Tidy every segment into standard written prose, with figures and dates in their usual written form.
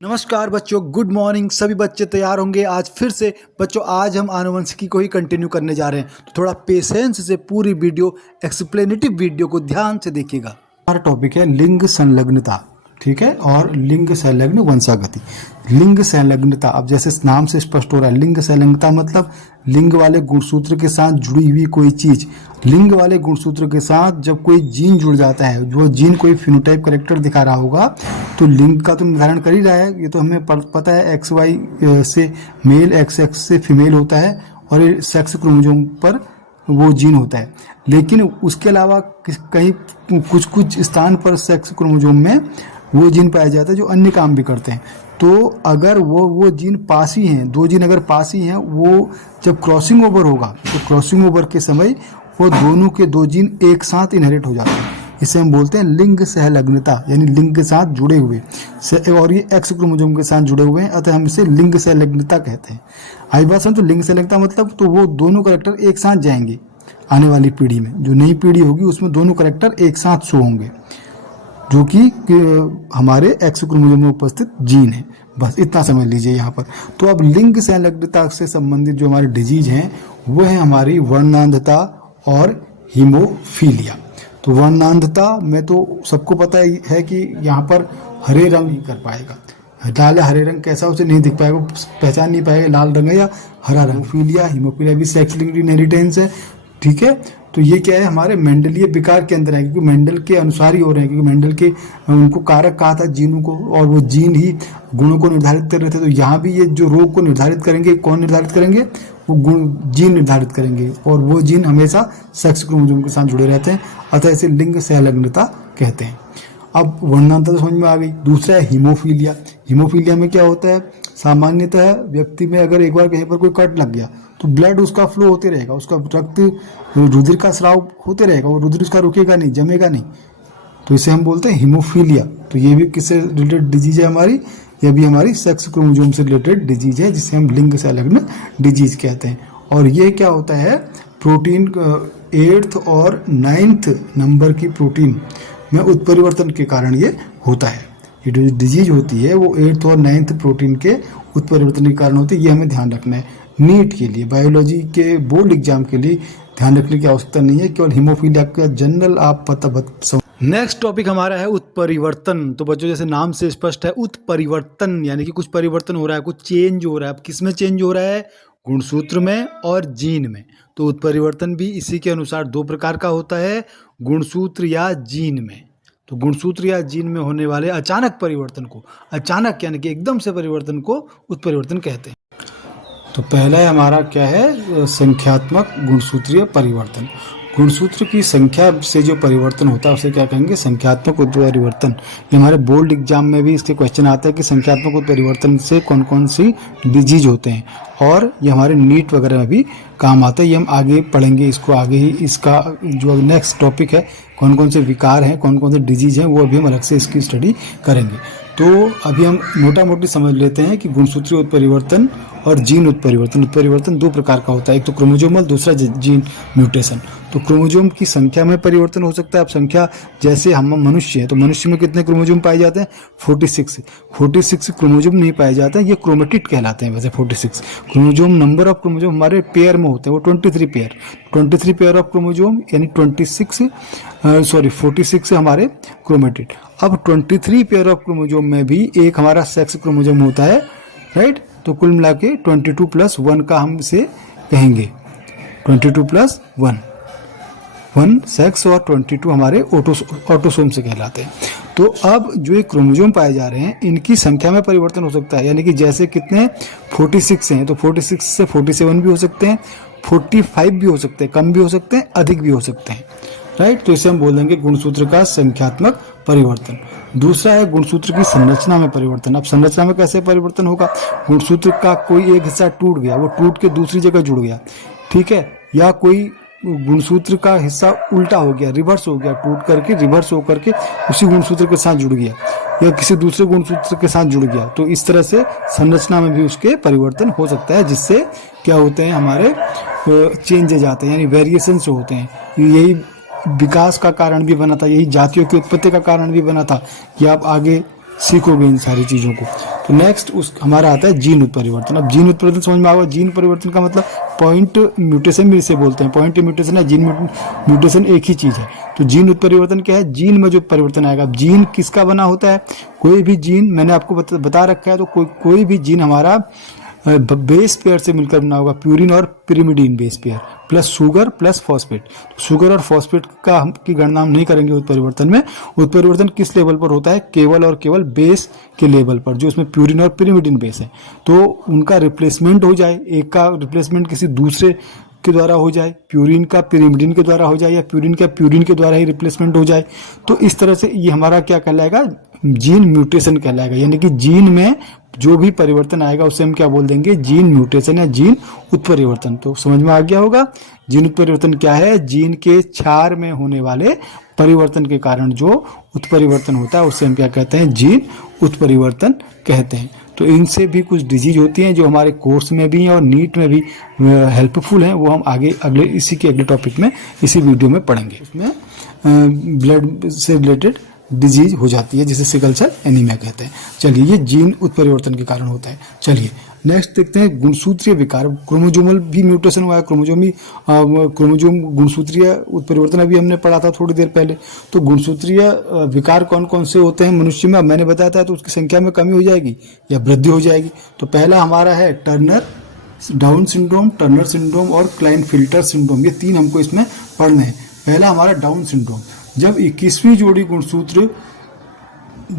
नमस्कार बच्चों, good morning. सभी बच्चे तैयार होंगे आज फिर से। बच्चों आज हम आनुवंशिकी को ही कंटिन्यू करने जा रहे हैं, तो थोड़ा पेशेंस से पूरी वीडियो, एक्सप्लेनेटिव वीडियो को ध्यान से देखिएगा। हमारा टॉपिक है लिंग संलग्नता, ठीक है, और लिंग संलग्न वंशागति। लिंग संलग्नता, अब जैसे नाम से स्पष्ट हो रहा है, लिंग संलग्नता मतलब लिंग वाले गुणसूत्र के साथ जुड़ी हुई कोई चीज। लिंग वाले गुणसूत्र के साथ जब कोई जीन जुड़ जाता है, जो जीन कोई फिनोटाइप कैरेक्टर दिखा रहा होगा, तो लिंग का तो निर्धारण कर ही रहा है। ये तो हमें पता है, एक्स वाई से मेल, एक्स एक्स से फीमेल होता है, और ये सेक्स क्रोमोसोम पर वो जीन होता है। लेकिन उसके अलावा कहीं कुछ स्थान पर सेक्स क्रोमोसोम में वो जीन पाया जाता है जो अन्य काम भी करते हैं। तो अगर वो जीन पास ही हैं, दो जीन अगर पास ही हैं, वो जब क्रॉसिंग ओवर होगा तो क्रॉसिंग ओवर के समय वो दोनों के दो जीन एक साथ इनहेरिट हो जाते हैं। इसे हम बोलते हैं लिंग सहलग्नता, यानी लिंग के साथ जुड़े हुए, और ये एक्स क्रोमोसोम के साथ जुड़े हुए हैं, अतः हम इसे लिंग सहलग्नता कहते हैं। आई बात समझ। तो लिंग सहलग्नता मतलब तो वो दोनों कैरेक्टर एक साथ जाएंगे आने वाली पीढ़ी में। जो नई पीढ़ी होगी उसमें दोनों कैरेक्टर एक साथ शो होंगे, जो कि हमारे एक्स क्रोमोसोम में उपस्थित जीन है। बस इतना समझ लीजिए यहाँ पर। तो अब लिंग संलग्नता से संबंधित जो हमारी डिजीज हैं वो है हमारी वर्णांधता और हीमोफीलिया। तो वर्णांधता में तो सबको पता ही है कि यहाँ पर हरे रंग ही कर पाएगा, लाल या हरे रंग कैसा उसे नहीं दिख पाएगा, पहचान नहीं पाएगा लाल रंग है या हरा रंग। हीमोफीलिया भी सेक्स लिंक्ड इनहेरिटेंस है, ठीक है। तो ये क्या है, हमारे मेंडलीय विकार के अंदर है, क्योंकि मेंडल के अनुसार ही हो रहे हैं, क्योंकि मेंडल के उनको कारक कहा था जीनों को, और वो जीन ही गुणों को निर्धारित कर रहे थे। तो यहाँ भी ये जो रोग को निर्धारित करेंगे, कौन निर्धारित करेंगे, वो गुण जीन निर्धारित करेंगे, और वो जीन हमेशा सेक्स क्रोमोसोम के साथ जुड़े रहते हैं, अतः इसे लिंग सहलग्नता कहते हैं। अब वर्णांधता तो समझ में आ गई। दूसरा है हीमोफीलिया। हीमोफीलिया में क्या होता है, सामान्यतः व्यक्ति में अगर एक बार कहीं पर कोई कट लग गया तो ब्लड उसका फ्लो होते रहेगा, उसका रक्त रुधिर का स्राव होते रहेगा, वो रुधिर उसका रुकेगा नहीं, जमेगा नहीं। तो इसे हम बोलते हैं हीमोफीलिया। तो ये भी किससे रिलेटेड डिजीज है हमारी, ये भी हमारी सेक्स क्रोमोसोम से रिलेटेड डिजीज है, जिसे हम लिंग संलग्न डिजीज कहते हैं। और ये क्या होता है, प्रोटीन 8th और 9th नंबर की प्रोटीन में उत्परिवर्तन के कारण ये होता है। ये जो डिजीज होती है वो 8th और 9th प्रोटीन के उत्परिवर्तन के कारण होती है। ये हमें ध्यान रखना है। नीट के लिए, बायोलॉजी के बोर्ड एग्जाम के लिए ध्यान रखने की आवश्यकता नहीं है, केवल हीमोफीलिया का जनरल आप पता। नेक्स्ट टॉपिक हमारा है उत्परिवर्तन। तो बच्चों जैसे नाम से स्पष्ट है, उत्परिवर्तन यानी कि कुछ परिवर्तन हो रहा है, कुछ चेंज हो रहा है। अब किस में चेंज हो रहा है, गुणसूत्र में और जीन में। तो उत्परिवर्तन भी इसी के अनुसार दो प्रकार का होता है, गुणसूत्र या जीन में। तो गुणसूत्र या जीन में होने वाले अचानक परिवर्तन को, अचानक यानी कि एकदम से परिवर्तन को उत्परिवर्तन कहते हैं। तो पहला है हमारा क्या है, संख्यात्मक गुणसूत्रीय परिवर्तन। गुणसूत्र की संख्या से जो परिवर्तन होता है उसे क्या कहेंगे, संख्यात्मक उत्परिवर्तन। ये हमारे बोर्ड एग्जाम में भी इसके क्वेश्चन आता है कि संख्यात्मक उत्परिवर्तन से कौन कौन सी डिजीज होते हैं, और ये हमारे नीट वगैरह में भी काम आता है। ये हम आगे पढ़ेंगे इसको, आगे ही इसका जो नेक्स्ट टॉपिक है, कौन कौन से विकार हैं, कौन कौन से डिजीज हैं, वो अभी हम अलग से इसकी स्टडी करेंगे। तो अभी हम मोटा मोटी समझ लेते हैं कि गुणसूत्रीय उत्परिवर्तन और जीन उत्परिवर्तन। उत्परिवर्तन दो प्रकार का होता है, एक तो क्रोमोजोमल, दूसरा जीन म्यूटेशन। तो क्रोमोजोम की संख्या में परिवर्तन हो सकता है। अब संख्या, जैसे हम मनुष्य हैं, तो मनुष्य में कितने क्रोमोजोम पाए जाते हैं, 46 क्रोमोजोम नहीं पाए जाते हैं, ये क्रोमेटिड कहलाते हैं। वैसे 46 क्रोमोजोम, नंबर ऑफ क्रोमोजोम हमारे पेयर में होते हैं, वो 23 पेयर ऑफ क्रोमोजोम, यानी 46 हमारे क्रोमेटिड। अब 23 पेयर ऑफ क्रोमोजोम में भी एक हमारा सेक्स क्रोमोजोम होता है, राइट। तो कुल मिला के 22+1 का हम इसे कहेंगे, 22+1 सेक्स, और 22 हमारे ऑटोसोम से कहलाते हैं। तो अब जो ये क्रोमोजोम पाए जा रहे हैं, इनकी संख्या में परिवर्तन हो सकता है, यानी कि जैसे कितने 46 हैं, तो 46 से 47 भी हो सकते हैं, 45 भी हो सकते हैं, कम भी हो सकते हैं, अधिक भी हो सकते हैं, राइट। तो इसे हम बोल देंगे गुणसूत्र का संख्यात्मक परिवर्तन। दूसरा है गुणसूत्र की संरचना में परिवर्तन। अब संरचना में कैसे परिवर्तन होगा, गुणसूत्र का कोई एक हिस्सा टूट गया, वो टूट के दूसरी जगह जुड़ गया, ठीक है, या कोई गुणसूत्र का हिस्सा उल्टा हो गया, रिवर्स हो गया, टूट करके रिवर्स हो करके उसी गुणसूत्र के साथ जुड़ गया, या किसी दूसरे गुणसूत्र के साथ जुड़ गया। तो इस तरह से संरचना में भी उसके परिवर्तन हो सकता है, जिससे क्या होते हैं, हमारे चेंजेज आते हैं, यानी वेरिएशंस होते हैं। यही विकास का कारण भी बना था, यही जातियों की उत्पत्ति का कारण भी बना था। ये आप आगे सीखोगे इन सारी चीज़ों को। तो नेक्स्ट उस हमारा आता है जीन उत्परिवर्तन। अब जीन उत्परिवर्तन समझ में आएगा। जीन परिवर्तन का मतलब पॉइंट म्यूटेशन भी इसे बोलते हैं। पॉइंट म्यूटेशन है, जीन म्यूटेशन एक ही चीज है। तो जीन उत्परिवर्तन क्या है? जीन में जो परिवर्तन आएगा। अब जीन किसका बना होता है? कोई भी जीन मैंने आपको बता रखा है। तो कोई भी जीन हमारा बेस पेयर से मिलकर बना होगा, प्यूरिन और pyrimidine base pair plus sugar plus phosphate. तो शुगर और फॉस्फेट की गणना हम नहीं करेंगे उत्परिवर्तन में। उत्परिवर्तन किस लेवल पर होता है? केवल और केवल बेस के लेवल पर, जो उसमें प्यूरिन और पिरिमिडीन बेस है। तो उनका रिप्लेसमेंट हो जाए, एक का रिप्लेसमेंट किसी दूसरे के द्वारा हो जाए, प्यूरिन का पिरिमिडीन के द्वारा हो जाए, या प्यूरिन का प्यूरिन के द्वारा ही रिप्लेसमेंट हो जाए, तो इस तरह से ये हमारा क्या कहलाएगा? जीन म्यूटेशन कहलाएगा। यानी कि जीन में जो भी परिवर्तन आएगा उसे हम क्या बोल देंगे? जीन म्यूटेशन या जीन उत्परिवर्तन। तो समझ में आ गया होगा। जीन उत्परिवर्तन क्या है? जीन के क्षार में होने वाले परिवर्तन के कारण जो उत्परिवर्तन होता है उसे हम क्या कहते हैं? जीन उत्परिवर्तन कहते हैं। तो इनसे भी कुछ डिजीज होती हैं जो हमारे कोर्स में भी हैं और नीट में भी हेल्पफुल हैं। वो हम आगे इसी के अगले टॉपिक में, इसी वीडियो में पढ़ेंगे। इसमें ब्लड से रिलेटेड डिजीज हो जाती है जिसे सिकल सेल एनीमिया कहते हैं। चलिए, ये जीन उत्परिवर्तन के कारण होता है। चलिए नेक्स्ट देखते हैं गुणसूत्रीय विकार। क्रोमोजोमल भी म्यूटेशन हुआ है। क्रोमोजोम गुणसूत्रीय उत्परिवर्तन अभी हमने पढ़ा था थोड़ी देर पहले। तो गुणसूत्रीय विकार कौन कौन से होते हैं मनुष्य में? मैंने बताया था। तो उसकी संख्या में कमी हो जाएगी या वृद्धि हो जाएगी? तो पहला हमारा है Turner down syndrome, Turner syndrome और क्लाइनफिल्टर सिंड्रोम। ये तीन हमको इसमें पढ़ने हैं। पहला हमारा डाउन सिंड्रोम, जब 21वीं जोड़ी गुणसूत्र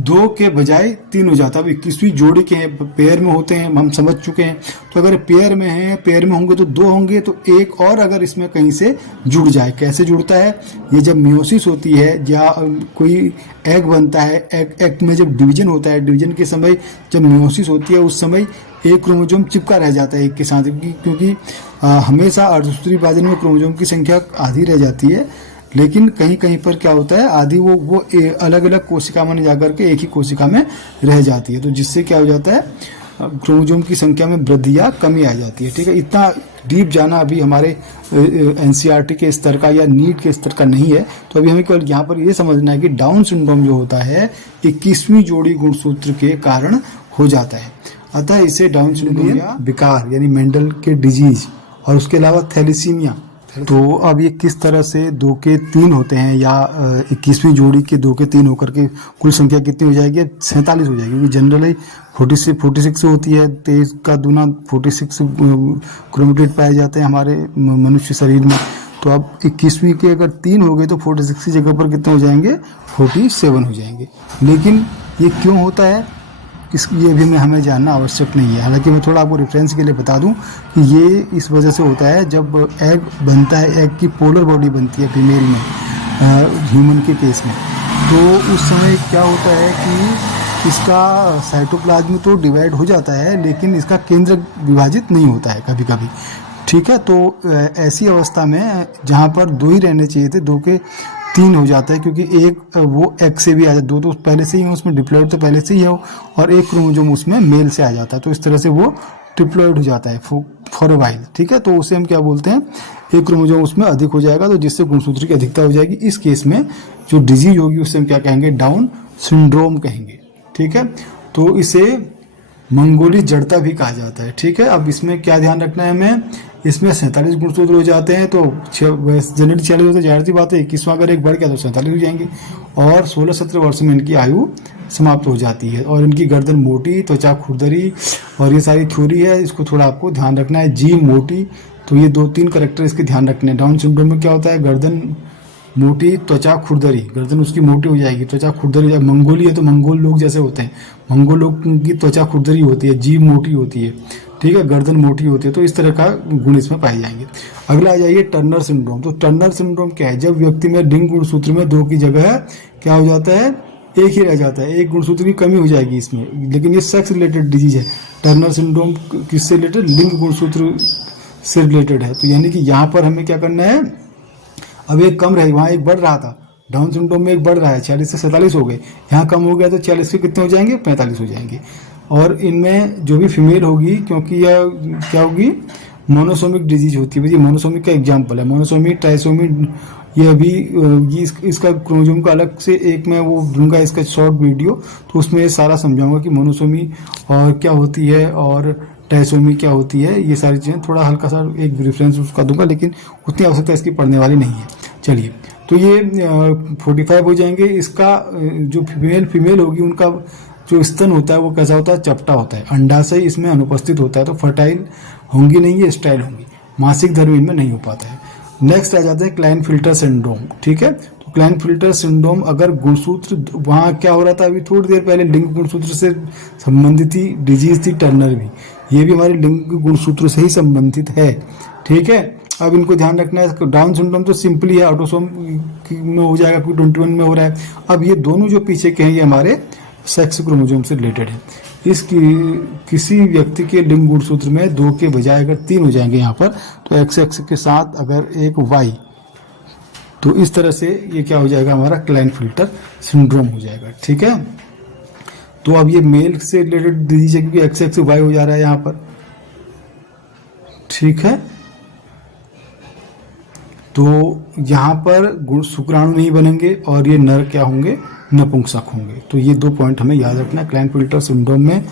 2 के बजाय 3 हो जाता है। अब 21वीं जोड़ी के पेयर में होते हैं, हम समझ चुके हैं। तो अगर पेयर में है, पेयर में होंगे तो 2 होंगे, तो एक और अगर इसमें कहीं से जुड़ जाए। कैसे जुड़ता है? ये जब मियोसिस होती है या कोई एग बनता है, एग में जब डिवीजन होता है, डिवीजन के समय जब मियोसिस होती है उस समय एक क्रोमोजोम चिपका रह जाता है एक के साथ, क्योंकि हमेशा अर्धसूत्री विभाजन में क्रोमोजोम की संख्या आधी रह जाती है। लेकिन कहीं कहीं पर क्या होता है, आधी वो अलग अलग कोशिका में जाकर के एक ही कोशिका में रह जाती है। तो जिससे क्या हो जाता है? क्रोमोजोम की संख्या में वृद्धि या कमी आ जाती है। ठीक है, इतना डीप जाना अभी हमारे एनसीईआरटी के स्तर का या नीट के स्तर का नहीं है। तो अभी हमें केवल यहाँ पर ये समझना है कि डाउन सिंड्रोम जो होता है 21वीं जोड़ी गुणसूत्र के कारण हो जाता है। अतः इसे डाउन सिंड्रोम या विकार यानी मेंडल के डिजीज, और उसके अलावा थैलेसीमिया। तो अब ये किस तरह से 2 के 3 होते हैं या 21वीं जोड़ी के 2 के 3 होकर के कुल संख्या कितनी हो जाएगी? 47 हो जाएगी। क्योंकि जनरली 46 होती है, 23 का दूना 46 क्रोमेटिड पाए जाते हैं हमारे मनुष्य शरीर में। तो अब 21वीं के अगर 3 हो गए तो 46 की जगह पर कितने हो जाएंगे? 47 हो जाएंगे। लेकिन ये क्यों होता है ये भी हमें जानना आवश्यक नहीं है। हालांकि मैं थोड़ा आपको रेफरेंस के लिए बता दूं कि ये इस वजह से होता है, जब एग बनता है, एग की पोलर बॉडी बनती है फीमेल में, ह्यूमन के केस में, तो उस समय क्या होता है कि इसका साइटोप्लाज्म तो डिवाइड हो जाता है, लेकिन इसका केंद्र विभाजित नहीं होता है कभी कभी। ठीक है, तो ऐसी अवस्था में जहाँ पर 2 ही रहने चाहिए थे, 2 के 3 हो जाता है, क्योंकि एक वो एग से भी आ जाता है। 2 तो पहले से ही है उसमें, डिप्लॉयड तो पहले से ही है, और एक क्रोमोजोम उसमें मेल से आ जाता है। तो इस तरह से वो ट्रिप्लॉयड हो जाता है फॉर अ व्हाइल। ठीक है, तो उसे हम क्या बोलते हैं? एक क्रोमोजोम उसमें अधिक हो जाएगा, तो जिससे गुणसूत्र की अधिकता हो जाएगी। इस केस में जो डिजीज होगी उसे हम क्या कहेंगे? डाउन सिंड्रोम कहेंगे। ठीक है, तो इसे मंगोली जड़ता भी कहा जाता है। ठीक है, अब इसमें क्या ध्यान रखना है हमें? इसमें 47 गुणसूत्र हो जाते हैं, तो जनरली 46 होते हैं, जाहिर सी बात है 21वां अगर एक बढ़ गया तो 47 हो जाएंगे, और 16-17 वर्ष में इनकी आयु समाप्त हो जाती है। और इनकी गर्दन मोटी, त्वचा खुरदरी, और ये सारी थ्योरी है, इसको थोड़ा आपको ध्यान रखना है। जी मोटी, तो ये 2-3 कैरेक्टर इसके ध्यान रखने हैं। डाउन सिंड्रोम में क्या होता है? गर्दन मोटी, त्वचा खुरदरी, गर्दन उसकी मोटी हो जाएगी, त्वचा खुरदरी। जब मंगोली है तो मंगोल लोग जैसे होते हैं, मंगोल लोग की त्वचा खुरदरी होती है, जीभ मोटी होती है। ठीक है, गर्दन मोटी होती है। तो इस तरह का गुण इसमें पाए जाएंगे। अगला आ जाइए टर्नर सिंड्रोम। तो टर्नर सिंड्रोम क्या है? जब व्यक्ति में लिंग गुणसूत्र में 2 की जगह क्या हो जाता है? 1 ही रह जाता है, एक गुणसूत्र की कमी हो जाएगी इसमें। लेकिन ये सेक्स रिलेटेड डिजीज है। टर्नर सिंड्रोम किससे रिलेटेड? लिंग गुणसूत्र से रिलेटेड है। तो यानी कि यहाँ पर हमें क्या करना है? अब एक कम रहेगी, वहाँ एक बढ़ रहा था, डाउन सिंड्रोम में एक बढ़ रहा है, 46 से 47 हो गए, यहाँ कम हो गया तो 46 के कितने हो जाएंगे? 45 हो जाएंगे। और इनमें जो भी फीमेल होगी, क्योंकि यह क्या होगी? मोनोसोमिक डिजीज होती है। भाई मोनोसोमिक का एग्जाम्पल है, मोनोसोमी, ट्राइसोमी, ये अभी इसका क्रोमोसोम का अलग से एक मैं वो दूंगा इसका शॉर्ट वीडियो, तो उसमें ये सारा समझाऊंगा कि मोनोसोमी और क्या होती है और ट्राइसोमी क्या होती है, ये सारी चीज़ें थोड़ा हल्का सा एक रेफरेंस उसका दूंगा, लेकिन उतनी आवश्यकता इसकी पढ़ने वाली नहीं है। चलिए, तो ये 45 हो जाएंगे। इसका जो फीमेल होगी उनका जो स्तन होता है वो कैसा होता है, चपटा होता है, अंडाशय इसमें अनुपस्थित होता है, तो फर्टाइल होंगी नहीं, ये स्टाइल होंगी, मासिक धर्म इनमें नहीं हो पाता है। नेक्स्ट आ जाता है क्लाइनफिल्टर सिंड्रोम। ठीक है, तो क्लाइनफिल्टर सिंड्रोम अगर गुणसूत्र, वहाँ क्या हो रहा था अभी थोड़ी देर पहले, लिंग गुणसूत्र से संबंधित ही डिजीज थी टर्नर भी, ये भी हमारे लिंग गुणसूत्र से ही संबंधित है। ठीक है, अब इनको ध्यान रखना है। डाउन सिंड्रोम तो सिंपली है, ऑटोसोम में हो जाएगा, कोई 21 में हो रहा है। अब ये दोनों जो पीछे के हैं ये हमारे सेक्स क्रोमोसोम से रिलेटेड है। किसी व्यक्ति के लिंग गुणसूत्र में 2 के बजाय अगर 3 हो जाएंगे यहाँ पर, तो XX के साथ अगर एक Y, तो इस तरह से ये क्या हो जाएगा, हमारा क्लाइनफिल्टर सिंड्रोम हो जाएगा। ठीक है, तो अब ये मेल से रिलेटेड डिजीज है क्योंकि XX Y हो जा रहा है यहाँ पर। ठीक है, तो यहाँ पर शुक्राणु नहीं बनेंगे और ये नर क्या होंगे, नपुंसक होंगे। तो ये 2 पॉइंट हमें याद रखना है। क्लाइनफिल्टर सिंड्रोम में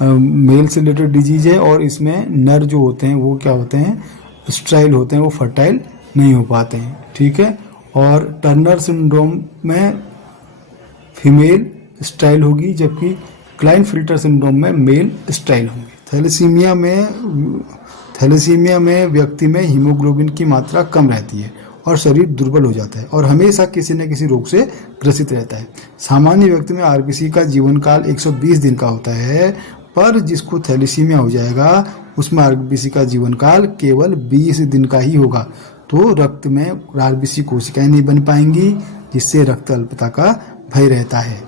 मेल से रिलेटेड डिजीज है और इसमें नर जो होते हैं वो क्या होते हैं, स्ट्राइल होते हैं, वो फर्टाइल नहीं हो पाते हैं। ठीक है, और टर्नर सिंड्रोम में फीमेल स्ट्राइल होगी, जबकि क्लाइनफिल्टर सिंड्रोम में मेल स्ट्राइल होंगे। थैलेसीमिया में व्यक्ति में हीमोग्लोबिन की मात्रा कम रहती है और शरीर दुर्बल हो जाता है और हमेशा किसी न किसी रोग से ग्रसित रहता है। सामान्य व्यक्ति में आरबीसी का जीवन काल 120 दिन का होता है, पर जिसको थैलेसीमिया हो जाएगा उसमें आरबीसी का जीवन काल केवल 20 दिन का ही होगा। तो रक्त में आरबीसी कोशिकाएं नहीं बन पाएंगी, जिससे रक्त अल्पता का भय रहता है।